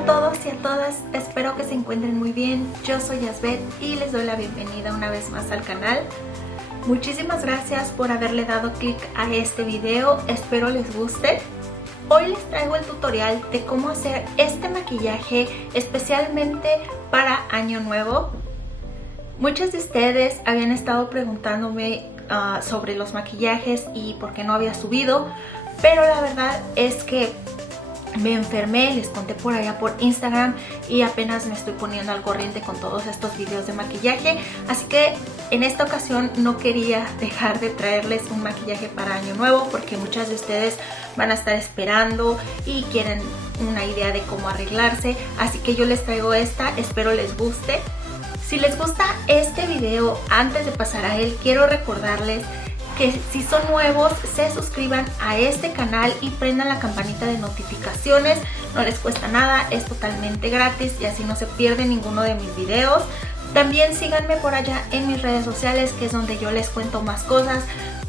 a todos y a todas, espero que se encuentren muy bien. Yo soy Yasbet y les doy la bienvenida una vez más al canal. Muchísimas gracias por haberle dado clic a este video, espero les guste. Hoy les traigo el tutorial de cómo hacer este maquillaje especialmente para Año Nuevo. Muchos de ustedes habían estado preguntándome sobre los maquillajes y por qué no había subido, pero la verdad es que me enfermé, les conté por allá por Instagram y apenas me estoy poniendo al corriente con todos estos videos de maquillaje, así que en esta ocasión no quería dejar de traerles un maquillaje para Año Nuevo porque muchas de ustedes van a estar esperando y quieren una idea de cómo arreglarse, así que yo les traigo esta, espero les guste. Si les gusta este video, antes de pasar a él, quiero recordarles que si son nuevos se suscriban a este canal y prendan la campanita de notificaciones, no les cuesta nada, es totalmente gratis y así no se pierden ninguno de mis videos. También síganme por allá en mis redes sociales, que es donde yo les cuento más cosas,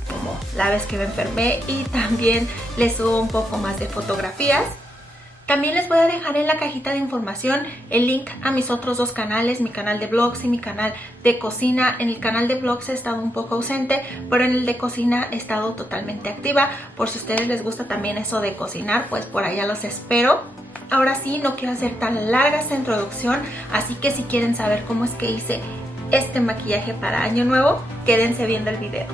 como la vez que me enfermé, y también les subo un poco más de fotografías. También les voy a dejar en la cajita de información el link a mis otros dos canales, mi canal de vlogs y mi canal de cocina. En el canal de vlogs he estado un poco ausente, pero en el de cocina he estado totalmente activa. Por si a ustedes les gusta también eso de cocinar, pues por allá los espero. Ahora sí, no quiero hacer tan larga esta introducción, así que si quieren saber cómo es que hice este maquillaje para Año Nuevo, quédense viendo el video.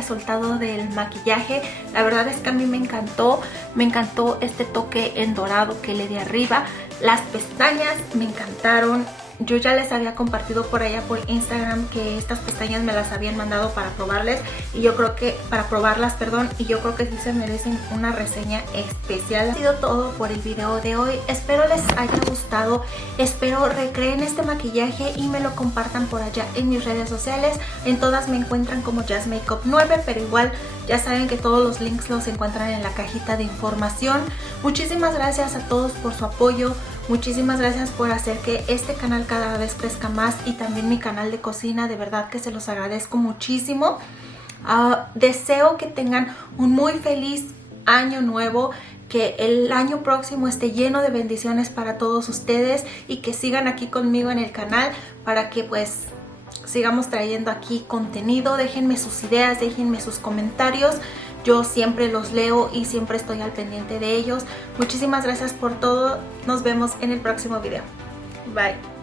resultado del maquillaje. La verdad es que a mí me encantó este toque en dorado que le di arriba. Las pestañas me encantaron. Yo ya les había compartido por allá por Instagram que estas pestañas me las habían mandado para probarlas y yo creo que y yo creo que sí se merecen una reseña especial. Ha sido todo por el video de hoy. Espero les haya gustado, espero recreen este maquillaje y me lo compartan por allá en mis redes sociales. En todas me encuentran como JazzMakeup9, pero igual ya saben que todos los links los encuentran en la cajita de información. Muchísimas gracias a todos por su apoyo. Muchísimas gracias por hacer que este canal cada vez crezca más y también mi canal de cocina. De verdad que se los agradezco muchísimo. Deseo que tengan un muy feliz año nuevo, que el año próximo esté lleno de bendiciones para todos ustedes y que sigan aquí conmigo en el canal para que pues sigamos trayendo aquí contenido. Déjenme sus ideas, déjenme sus comentarios. Yo siempre los leo y siempre estoy al pendiente de ellos. Muchísimas gracias por todo. Nos vemos en el próximo video. Bye.